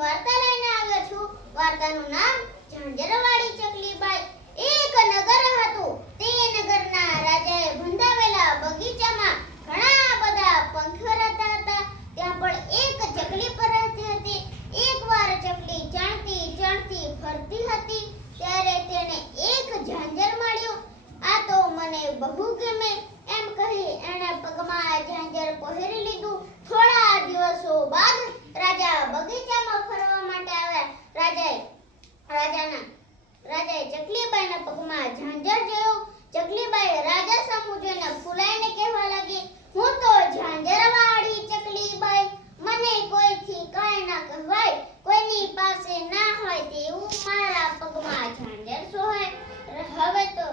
વાર્તા લઈને આવ્યો છું. વાર્તાનું નામ ઝાંઝરવાળી ચકલીબાઈ. એક નગર હતું. તે નગરના રાજાએ બંધાવેલા બગીચામાં ઘણા બધા પંખીઓ રહેતા હતા. ત્યાં પણ એક ચકલી પર રહેતી હતી. એકવાર ચકલી ચાણતી ચાણતી ફરતી હતી ત્યારે તેણે એક ઝાંઝર મળ્યું. આ તો મને બહુ ગમે એમ કહી એણે પગમાં ઝાંઝર પહેરી લીધું. થોડા દિવસો બાદ રાજા બગીચામાં ફરવા માટે આવ્યા. રાજાએ ચકલીબાઈના પગમાં ઝાંઝર જોયું. ચકલીબાઈ રાજા સામુ જોઈને ફૂલાઈને કહેવા લાગી, હું તો ઝાંઝરવાળી ચકલીબાઈ, મને કોઈથી કાંઈ ના કહેવાય, કોઈની પાસે ના હોય તેવું મારા પગમાં ઝાંઝર શોભે. હવે તો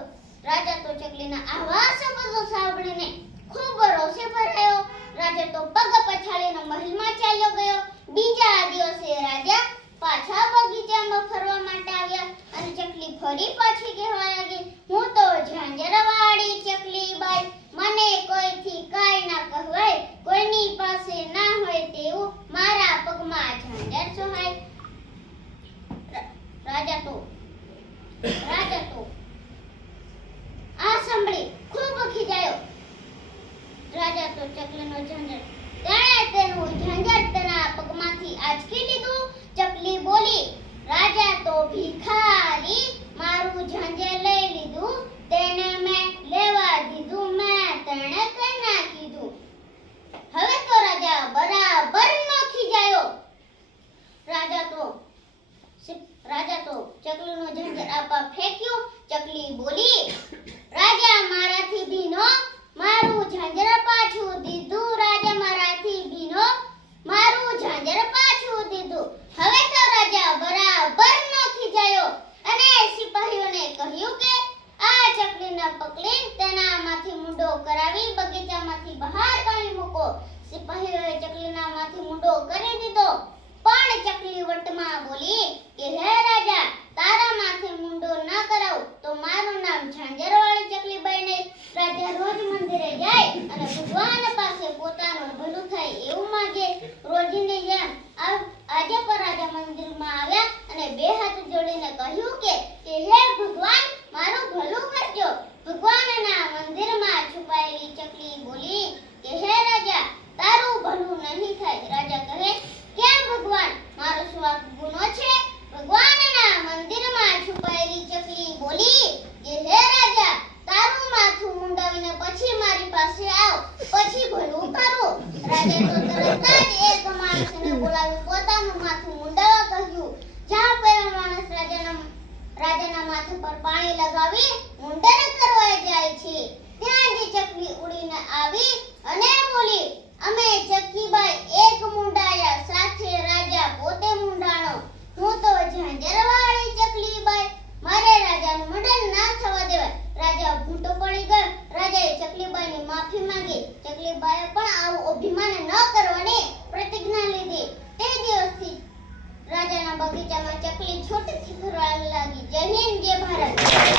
રાજા તો ચકલીના આવા શબ્દો સાંભળીને ખૂબ રોષે ભરાયો. રાજા તો પગ પછાડીને મહેલમાં ચાલ્યો ગયો. બીજા દિવસે રાજા પાછા બગીચામાં ફરવા માટે આવ્યા અને ચકલી ફરી પાછી કહેવા લાગી, હું તો ઝાંઝરવાળી ચકલીબાઈ, મને કોઈથી કાંઈ ના કહેવાય, કોઈની પાસે ના હોય તેવું મારા પગમાં ઝાંઝર શોભાય. રાજા તો આ સાંભળી ખૂબ ખીજાયો. રાજા તો ચકલીનો ઝાંઝર તેનું ઝાંઝર તેના પગમાંથી આંચકી લીધું. ચકલી બોલી, રાજા તો ભિખારી, મારું ઝાંઝર લઈ લીધું, તેને મેં લેવા દીધું, મેં તેને કઈ ના કીધું. હવે તો રાજા બરાબર ન ખીજાયો. રાજા તો ચકલીનું ઝાંઝર આપા ફેંક્યું. ચકલી બોલી, રાજા મારાથી ભીનો, મારું ઝાંઝર પાછું દીધું. રાજા મારાથી ભીનો, મારું ઝાંઝર પાછું દીધું. હવે તો રાજા બરાબર ન ખીજાયો અને સિપાહીઓને કહ્યું કે આ ચકલીને પકડી તેનામાંથી મુંડો કરાવી બગીચામાંથી બહાર કાઢી મૂકો. સિપાહીઓએ ચકલીના માથે મુંડો કરી દીધો. પણ ચકલી વટમાં બોલી કે હે રાજા, તારા માથે મુંડો ના કરાવ તો મારું નામ ઝાંઝરવાળી ચકલીબાઈ નહીં. રાજા રોજ મંદિરે જાય અને ભગવાન પાસે પોતાનું ભલું થાય એવું માંગે. રોજની જેમ આજે પણ રાજા મંદિરમાં આવ્યા અને બે હાથ જોડીને કહ્યું કે હે ભગવાન, મારું ભલું કરજો. ભગવાનના મંદિરમાં છુપાયેલી ચકલી બોલી કે હે રાજા, તારું ભલું નહીં થાય. રાજા કહે, કેમ ભગવાન, મારો શું ગુનો છે? ભગવાનના મંદિરમાં છુપાયેલી ચકલી બોલી કે હે રાજા, તારું માથું મુંડાવીને પછી મારી પાસે આવ, પછી ભલું કરું. રાજાએ તો તરત જ એક માણસને બોલાવી પોતાનું માથું મુંડાવવા કહ્યું. જ્યાં પેલો માણસ રાજાના માથા પર પાણી લગાવી મુંડન કરવા જાય છે ત્યાં જ ચકલી ઉડીને આવી અને બોલી, અમે ચકલીબાઈ એક મુંડાયા, સાથે રાજા પોતે મુંડાણો. હું તો ઝાંઝરવાળી ચકલીબાઈ, મારે રાજાનું મુંડન ના થવા દેવાય. રાજા ભૂંટો પડી ગયો. રાજાએ ચકલીબાઈની માફી માંગી. ચકલીબાઈએ પણ આવું અભિમાન ન કરવાની પ્રતિજ્ઞા લીધી. તે દિવસથી રાજાના બગીચામાં ચકલી છૂટથી ફરવા લાગી. જય હિન્દ, જય ભારત.